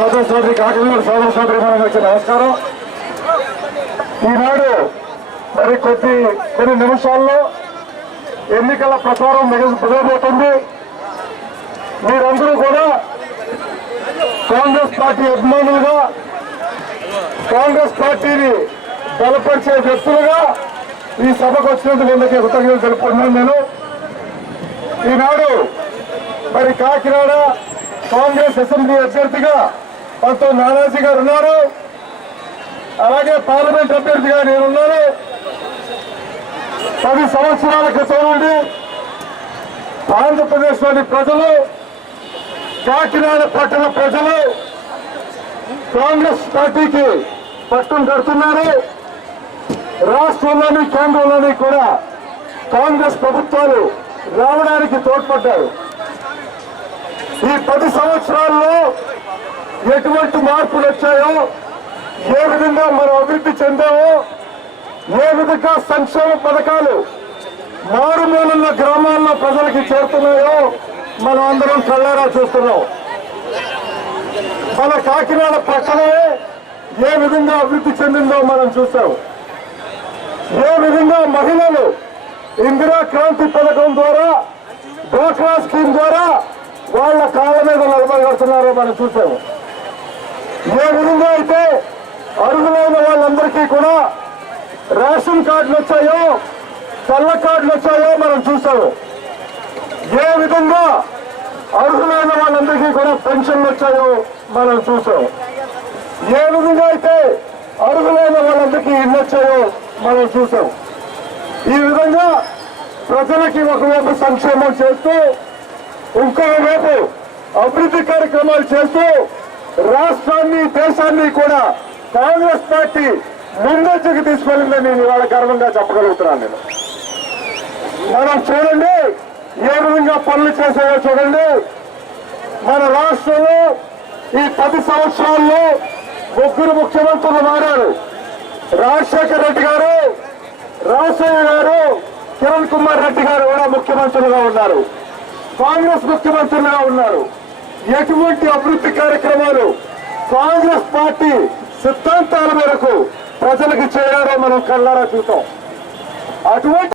సోదర సోదరి కాకినాడ సోదర సోదరి మనకు వచ్చే నమస్కారం. ఈనాడు మరి కొన్ని నిమిషాల్లో ఎన్నికల ప్రచారం మొదలబోతుంది. మీరందరూ కూడా కాంగ్రెస్ పార్టీ అభిమానులుగా, కాంగ్రెస్ పార్టీని బలపరిచే వ్యక్తులుగా ఈ సభకు వచ్చినందుకు అందరికీ కృతజ్ఞతలు తెలుపుతున్నాను. నేను ఈనాడు మరి కాకినాడ కాంగ్రెస్ అసెంబ్లీ అభ్యర్థిగా మనతో నానాజీ గారు ఉన్నారు, అలాగే పార్లమెంట్ అభ్యర్థిగా నేనున్నాను. 10 సంవత్సరాల క్రితం నుండి ఆంధ్రప్రదేశ్లోని ప్రజలు, కాకినాడ పట్టణ ప్రజలు కాంగ్రెస్ పార్టీకి పట్టం కడుతున్నారు. రాష్ట్రంలోని కేంద్రంలోని కూడా కాంగ్రెస్ ప్రభుత్వాలు రావడానికి తోడ్పడ్డారు. ఈ 10 సంవత్సరాల్లో ఎటువంటి మార్పులు వచ్చాయో, ఏ విధంగా మనం అభివృద్ధి చెందామో, ఏ విధంగా సంక్షేమ పథకాలు మారుమూలన్న గ్రామాల్లో ప్రజలకి చేరుతున్నాయో మనం అందరం కళ్ళారా చూస్తున్నాం. మన కాకినాడ పట్టణమే ఏ విధంగా అభివృద్ధి చెందిందో మనం చూసాం. ఏ విధంగా మహిళలు ఇందిరా క్రాంతి పథకం ద్వారా, డ్వాక్రా స్కీమ్ ద్వారా వాళ్ళ కాళ్ళ మీద నిలబడుతున్నారో మనం చూసాము. ఏ విధంగా అయితే అర్హులైన వాళ్ళందరికీ కూడా రేషన్ కార్డులు వచ్చాయో, తెల్ల కార్డులు వచ్చాయో మనం చూసాము. ఏ విధంగా అర్హులైన వాళ్ళందరికీ కూడా పెన్షన్లు వచ్చాయో మనం చూసాం. ఏ విధంగా అయితే అర్హులైన వాళ్ళందరికీ ఇళ్ళు వచ్చాయో మనం చూసాం. ఈ విధంగా ప్రజలకి ఒకవైపు సంక్షేమం చేస్తూ, ఇంకోవైపు అభివృద్ధి కార్యక్రమాలు చేస్తూ రాష్ట్రాన్ని, దేశాన్ని కూడా కాంగ్రెస్ పార్టీ ముందొచ్చుకు తీసుకెళ్ళిందని నేను ఇవాళ గర్వంగా చెప్పగలుగుతున్నాను. నేను మనం చూడండి ఏ విధంగా పనులు చేసాయో చూడండి. మన రాష్ట్రంలో ఈ 10 సంవత్సరాల్లో 3 ముఖ్యమంత్రులు మారారు. రాజశేఖర్ రెడ్డి గారు, రాజశేఖర్ గారు, కిరణ్ కుమార్ రెడ్డి గారు కూడా ముఖ్యమంత్రులుగా ఉన్నారు, కాంగ్రెస్ ముఖ్యమంత్రులుగా ఉన్నారు. ఎటువంటి అభివృద్ధి కార్యక్రమాలు కాంగ్రెస్ పార్టీ సిద్ధాంతాల మేరకు ప్రజలకు చేరారో మనం కళ్ళారా చూసాం. అటువంటి